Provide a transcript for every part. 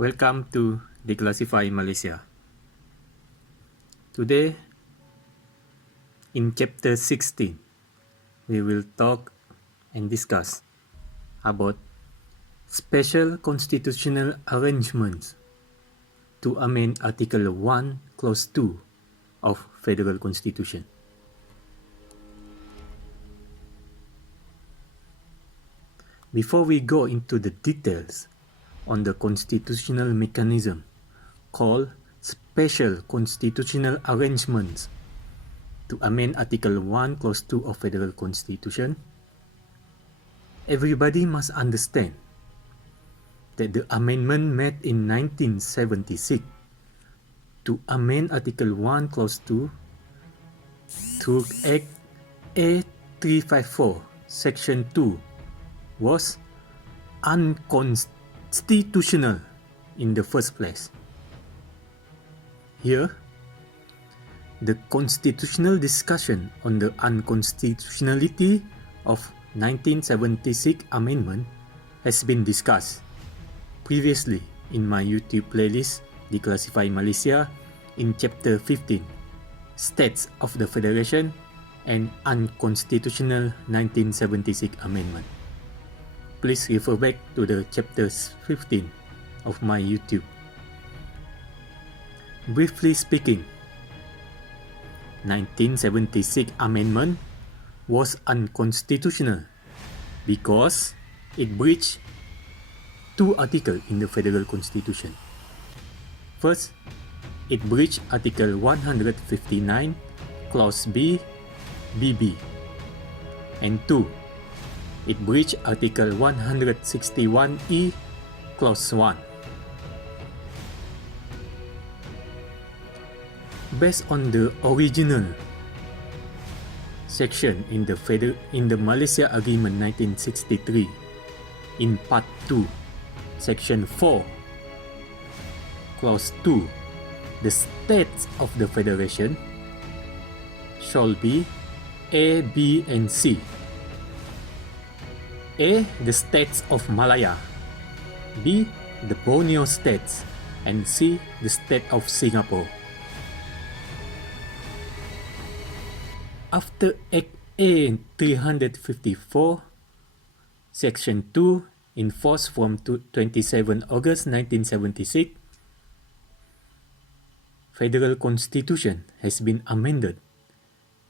Welcome to Declassified Malaysia. Today, in chapter 16, we will talk and discuss about special constitutional arrangements to amend Article 1, Clause 2 of Federal Constitution. Before we go into the details on the constitutional mechanism called special constitutional arrangements to amend Article 1, Clause 2 of Federal Constitution, everybody must understand that the amendment made in 1976 to amend Article 1, Clause 2 through Act A354, Section 2 was unconstitutional in the first place. Here, the constitutional discussion on the unconstitutionality of 1976 amendment has been discussed previously in my YouTube playlist Declassified Malaysia in Chapter 15, States of the Federation and Unconstitutional 1976 Amendment. Please refer back to the Chapter 15 of my YouTube. Briefly speaking, 1976 Amendment was unconstitutional because it breached two articles in the Federal Constitution. First, it breached Article 159, Clause B, BB. And two, it breached Article 161E, Clause 1. Based on the original section in the Malaysia Agreement 1963, in Part 2, Section 4, Clause 2, the states of the Federation shall be A, B, and C. A. The states of Malaya, B. the Borneo states, and C. the state of Singapore. After Act A 354, Section 2, in force from 27 August 1976, Federal Constitution has been amended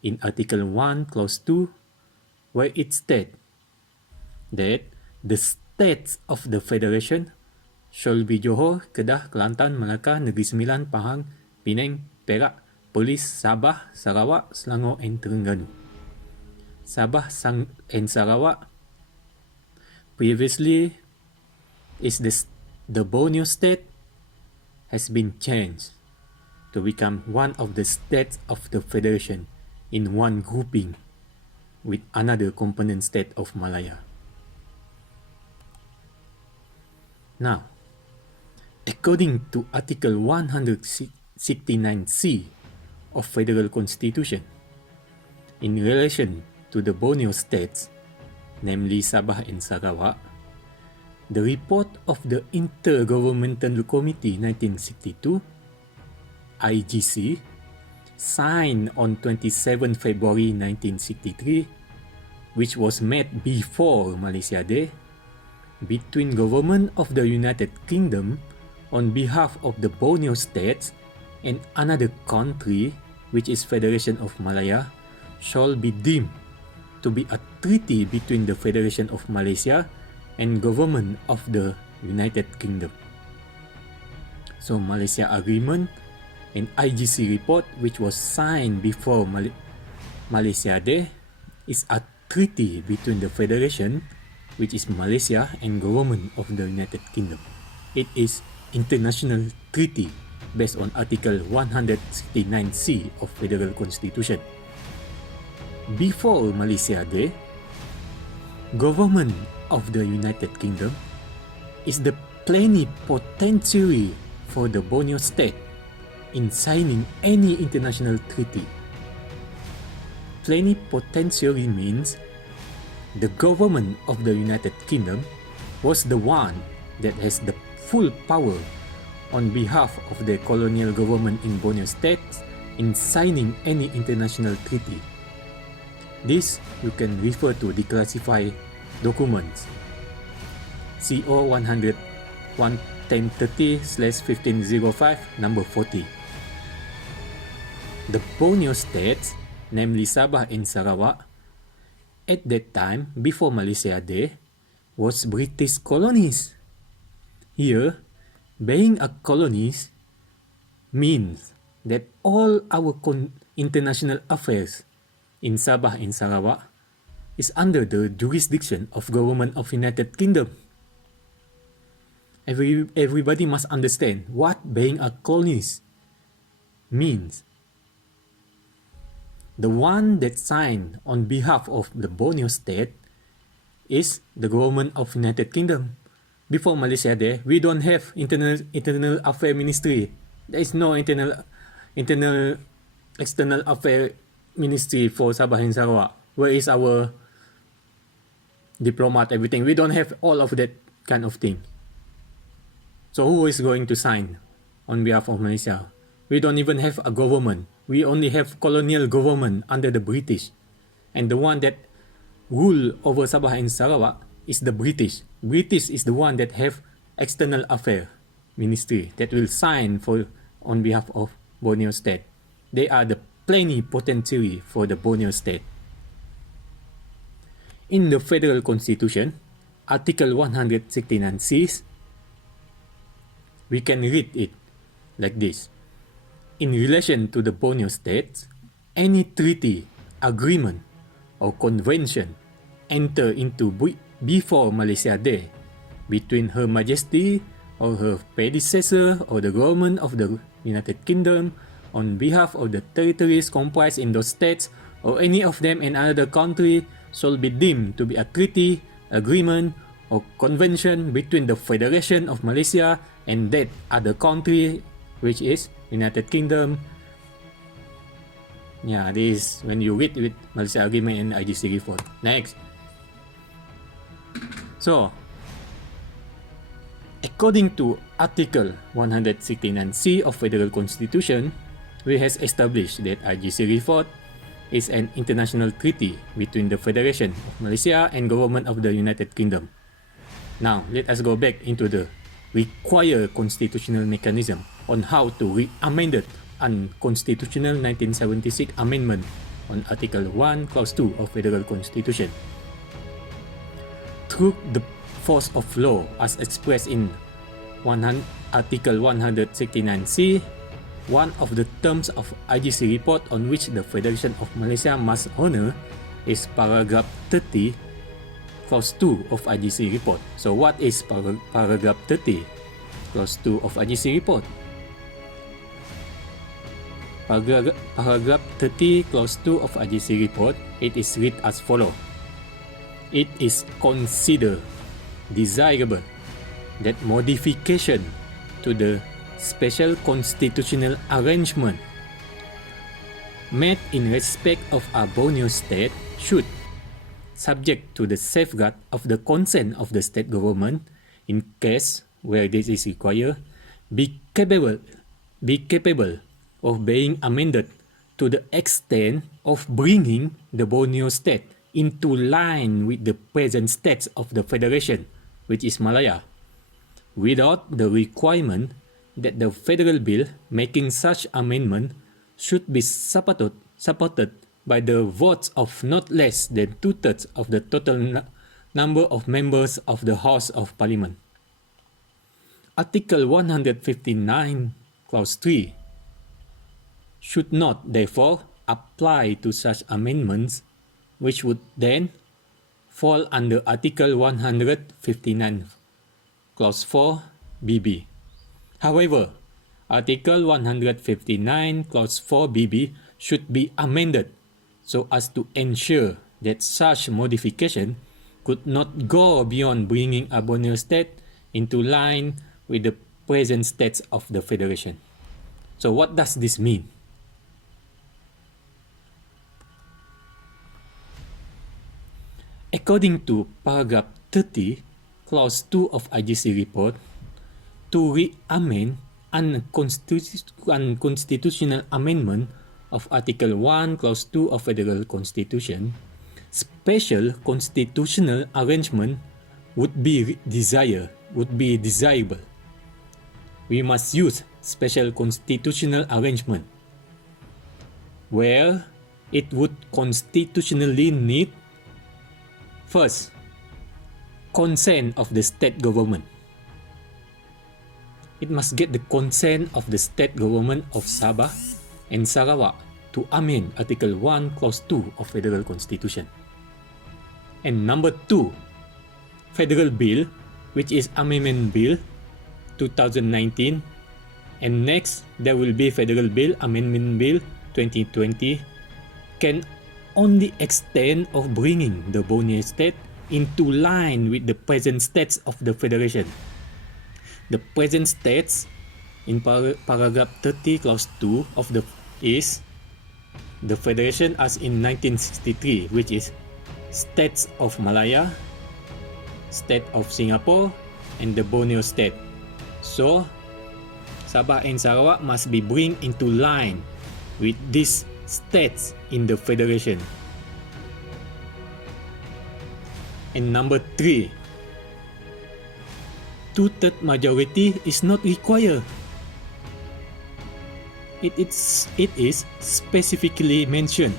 in Article 1, Clause 2, where it states that the states of the Federation shall be Johor, Kedah, Kelantan, Melaka, Negeri Sembilan, Pahang, Penang, Perak, Perlis, Sabah, Sarawak, Selangor and Terengganu. Sabah and Sarawak previously is the Borneo state has been changed to become one of the states of the Federation in one grouping with another component state of Malaya. Now, according to Article 169C of Federal Constitution, in relation to the Borneo states, namely Sabah and Sarawak, the report of the Intergovernmental Committee 1962, IGC, signed on 27 February 1963, which was made before Malaysia Day, between Government of the United Kingdom on behalf of the Borneo states and another country, which is Federation of Malaya, shall be deemed to be a treaty between the Federation of Malaysia and Government of the United Kingdom. So Malaysia Agreement and IGC report, which was signed before Malaysia Day, is a treaty between the Federation, which is Malaysia, and Government of the United Kingdom. It is international treaty based on Article 169C of Federal Constitution. Before Malaysia Day, Government of the United Kingdom is the plenipotentiary for the Borneo state in signing any international treaty. Plenipotentiary means the government of the United Kingdom was the one that has the full power on behalf of the colonial government in Borneo State in signing any international treaty. This you can refer to declassified documents. CO 100 1030/1505 number 40. The Borneo states, namely Sabah and Sarawak, at that time, before Malaysia Day, was British colonies. Here, being a colonies means that all our international affairs in Sabah and Sarawak is under the jurisdiction of government of United Kingdom. Everybody must understand what being a colonies means. The one that signed on behalf of the Borneo state is the government of United Kingdom. Before Malaysia Day, we don't have internal affairs ministry. There is no external affairs ministry for Sabah and Sarawak. Where is our diplomat, everything? We don't have all of that kind of thing. So who is going to sign on behalf of Malaysia? We don't even have a government. We only have colonial government under the British. And the one that rule over Sabah and Sarawak is the British. British is the one that have external affairs ministry that will sign on behalf of Borneo state. They are the plenipotentiary for the Borneo state. In the Federal Constitution, Article 169 says, we can read it like this. In relation to the Borneo states, any treaty, agreement, or convention enter into before Malaysia Day between Her Majesty or her predecessor or the government of the United Kingdom on behalf of the territories comprised in those states or any of them in another country shall be deemed to be a treaty, agreement, or convention between the Federation of Malaysia and that other country, which is United Kingdom. Yeah, this is when you read with Malaysia Agreement and IGC report. Next. So, according to Article 169C of Federal Constitution, we has established that IGC report is an international treaty between the Federation of Malaysia and Government of the United Kingdom. Now, let us go back into the required constitutional mechanism on how to amend unconstitutional 1976 amendment on Article 1, Clause 2 of Federal Constitution. Through the force of law as expressed in Article 169C, one of the terms of IGC report on which the Federation of Malaysia must honor is paragraph 30, Clause 2 of IGC report. So what is paragraph 30, Clause 2 of IGC report? Paragraph 30, Clause 2 of IGC report, it is read as follows. It is considered desirable that modification to the special constitutional arrangement made in respect of a Borneo state should, subject to the safeguard of the consent of the state government, in case where this is required, be capable of being amended to the extent of bringing the Borneo state into line with the present states of the Federation, which is Malaya, without the requirement that the federal bill making such amendment should be supported by the votes of not less than 2/3 of the total number of members of the House of Parliament. Article 159, Clause 3 should not therefore apply to such amendments, which would then fall under Article 159, Clause 4, BB. However, Article 159, Clause 4, BB should be amended so as to ensure that such modification could not go beyond bringing a Borneo state into line with the present states of the Federation. So what does this mean? According to paragraph 30, Clause 2 of IGC report, to re-amend unconstitutional amendment of Article 1, Clause 2 of Federal Constitution, special constitutional arrangement would be desirable. We must use special constitutional arrangement where it would constitutionally need first, consent of the state government. It must get the consent of the state government of Sabah and Sarawak to amend Article 1, Clause 2 of Federal Constitution. And number 2, Federal Bill, which is Amendment Bill 2019, and next there will be Federal Bill, Amendment Bill 2020, can only extend of bringing the Borneo state into line with the present states of the Federation. The present states in paragraph 30 clause 2 of the is the Federation as in 1963, which is states of Malaya, state of Singapore, and the Borneo state. So Sabah and Sarawak must be bring into line with these states in the Federation. And number 3, two-third majority is not required. It is specifically mentioned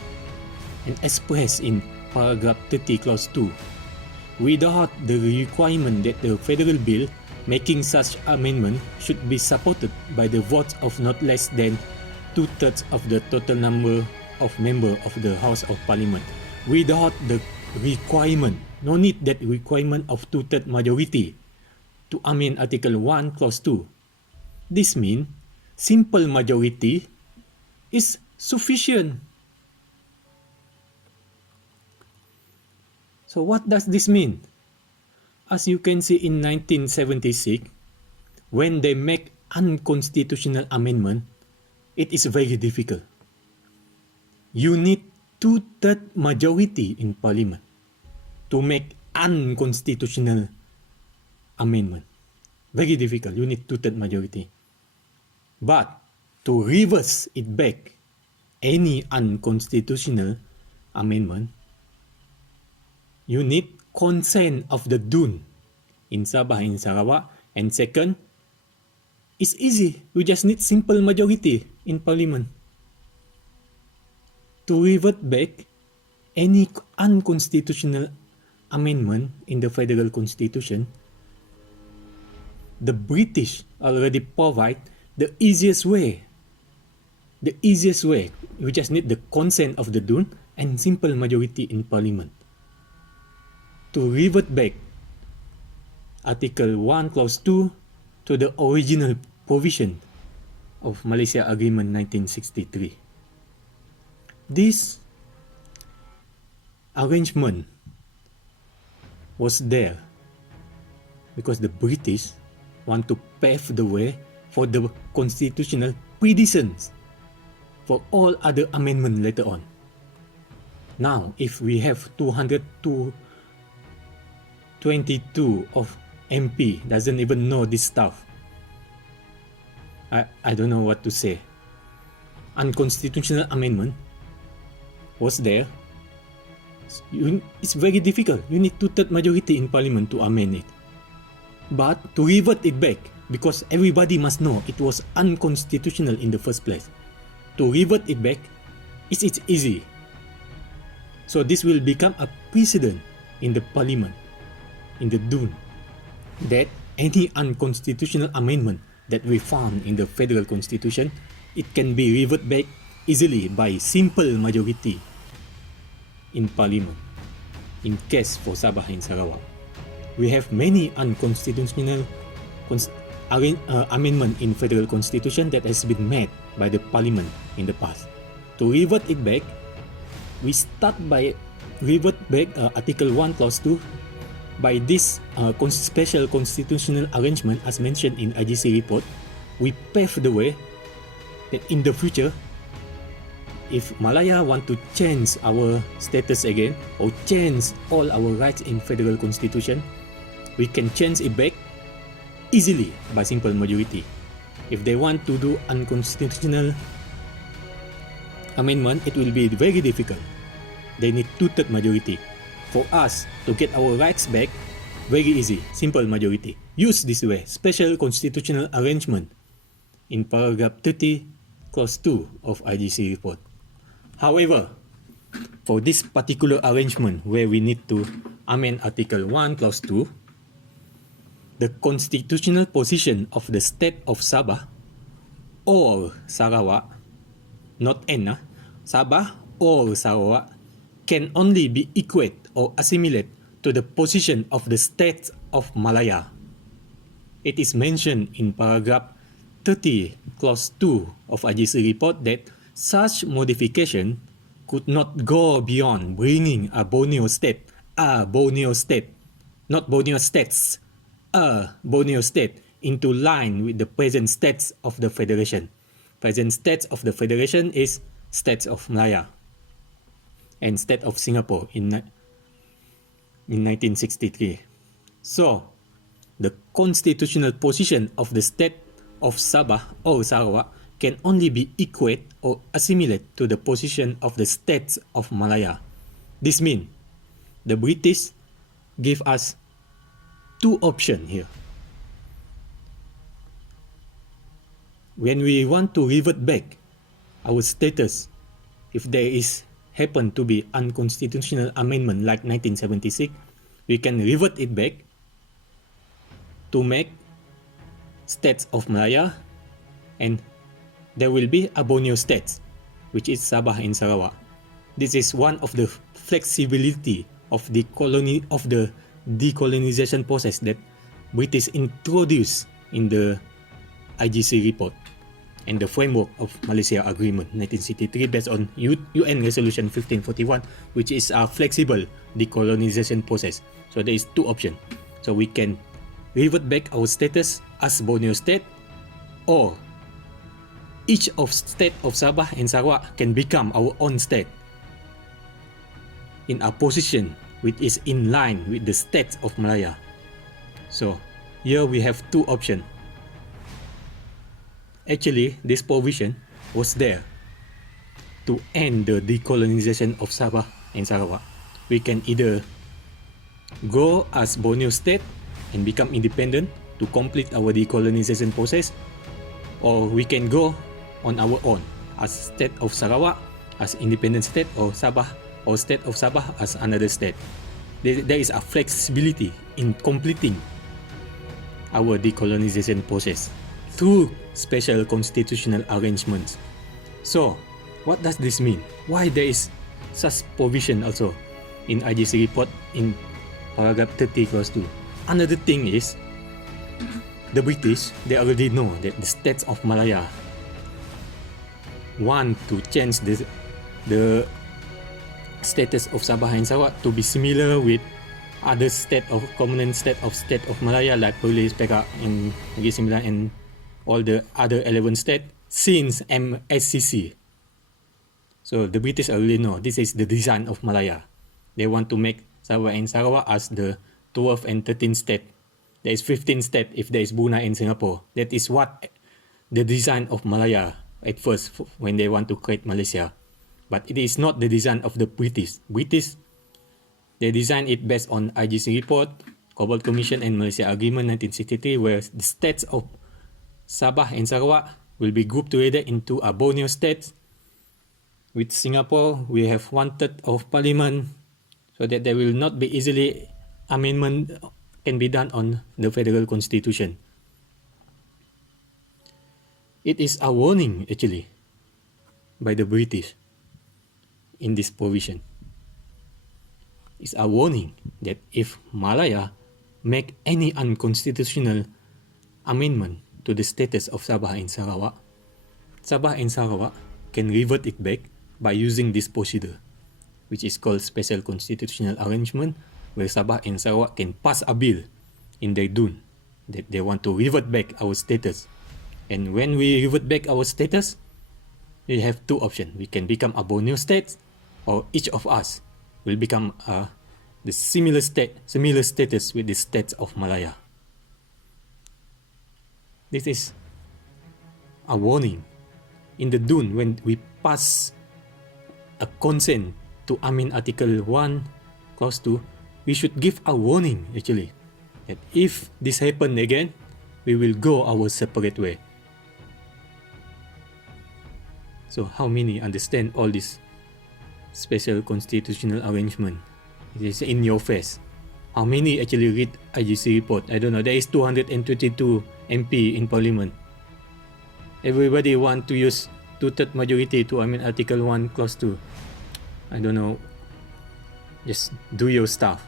and expressed in paragraph 30 clause 2 without the requirement that the federal bill making such amendment should be supported by the votes of not less than two-thirds of the total number of members of the House of Parliament. Without the requirement, no need that requirement of two-third majority to amend Article 1 Clause 2. This means simple majority is sufficient. So what does this mean? As you can see in 1976, when they make unconstitutional amendment, it is very difficult. You need two-third majority in Parliament to make unconstitutional amendment. Very difficult. You need two-third majority. But to reverse it back, any unconstitutional amendment, you need consent of the DUN in Sabah and Sarawak. And second, it's easy. You just need simple majority in Parliament. To revert back any unconstitutional amendment in the Federal Constitution, the British already provide the easiest way. The easiest way. You just need the consent of the DUN and simple majority in Parliament. To revert back Article 1 Clause 2 to the original provision of Malaysia Agreement 1963. This arrangement was there because the British want to pave the way for the constitutional precedents for all other amendments later on. Now, if we have 222 of MP doesn't even know this stuff, I don't know what to say. Unconstitutional amendment was there. It's very difficult. You need two-third majority in Parliament to amend it. But to revert it back, because everybody must know it was unconstitutional in the first place, to revert it back, it's easy. So this will become a precedent in the Parliament, in the DUN, that any unconstitutional amendment that we found in the Federal Constitution, it can be reverted back easily by simple majority in Parliament. In case for Sabah and Sarawak, we have many unconstitutional amendment in Federal Constitution that has been made by the Parliament in the past. To revert it back, we start by revert back Article 1 Clause 2 by this special constitutional arrangement as mentioned in IGC report. We pave the way that in the future, if Malaya want to change our status again or change all our rights in Federal Constitution, we can change it back easily by simple majority. If they want to do unconstitutional amendment, it will be very difficult. They need two-third majority. For us to get our rights back, very easy, simple majority. Use this way, special constitutional arrangement in paragraph 30, clause 2 of IGC report. However, for this particular arrangement where we need to amend Article 1, clause 2, the constitutional position of the state of Sabah or Sarawak, not N, Sabah or Sarawak, can only be equate or assimilate to the position of the state of Malaya. It is mentioned in paragraph 30, clause 2 of IGC report that such modification could not go beyond bringing a Borneo state, not Borneo states, a Borneo state into line with the present states of the Federation. Present states of the Federation is states of Malaya and state of Singapore in 1963. So, the constitutional position of the state of Sabah or Sarawak can only be equate or assimilate to the position of the states of Malaya. This means the British give us two options here. When we want to revert back our status, if there is happen to be unconstitutional amendment like 1976, we can revert it back to make states of Malaya, and there will be a Borneo states, which is Sabah and Sarawak. This is one of the flexibility of the decolonization process that British introduced in the IGC report and the framework of Malaysia Agreement 1963 based on UN Resolution 1541, which is a flexible decolonization process. So there is two options. So we can revert back our status as Borneo state, or each of state of Sabah and Sarawak can become our own state in a position which is in line with the states of Malaya. So here we have two options. Actually, this provision was there to end the decolonization of Sabah and Sarawak. We can either go as Borneo state and become independent to complete our decolonization process, or we can go on our own as state of Sarawak as independent state, or Sabah or state of Sabah as another state. There is a flexibility in completing our decolonization process through special constitutional arrangements. So, what does this mean? Why there is such provision also in IGC report in paragraph 30 clause 2? Another thing is, the British, they already know that the states of Malaya want to change the status of Sabah and Sarawak to be similar with other state of common state of Malaya like Perlis, Perak, and Negeri Sembilan, and all the other 11 states since MSCC. So the British already know this is the design of Malaya. They want to make Sabah and Sarawak as the 12th and 13th state. There is 15 state if there is Brunei and Singapore. That is what the design of Malaya at first when they want to create Malaysia. But it is not the design of the British. They design it based on IGC report, Cobalt Commission, and Malaysia Agreement 1963, where the states of Sabah and Sarawak will be grouped together into a Borneo state. With Singapore, we have 1/3 of parliament, so that there will not be easily amendment can be done on the federal constitution. It is a warning actually by the British in this provision. It's a warning that if Malaya make any unconstitutional amendment to the status of Sabah and Sarawak can revert it back by using this procedure, which is called special constitutional arrangement, where Sabah and Sarawak can pass a bill in their dun that they want to revert back our status. And when we revert back our status, we have two options. We can become a Borneo state, or each of us will become the similar status with the states of Malaya. This is a warning. In the DUN, when we pass a consent to amend Article 1, Clause 2, we should give a warning actually that if this happen again, we will go our separate way. So how many understand all this special constitutional arrangement? It is in your face. How many actually read IGC report? I don't know. There is 222 MP in Parliament. Everybody want to use 2/3 majority to amend Article 1, Clause 2. I don't know. Just do your stuff.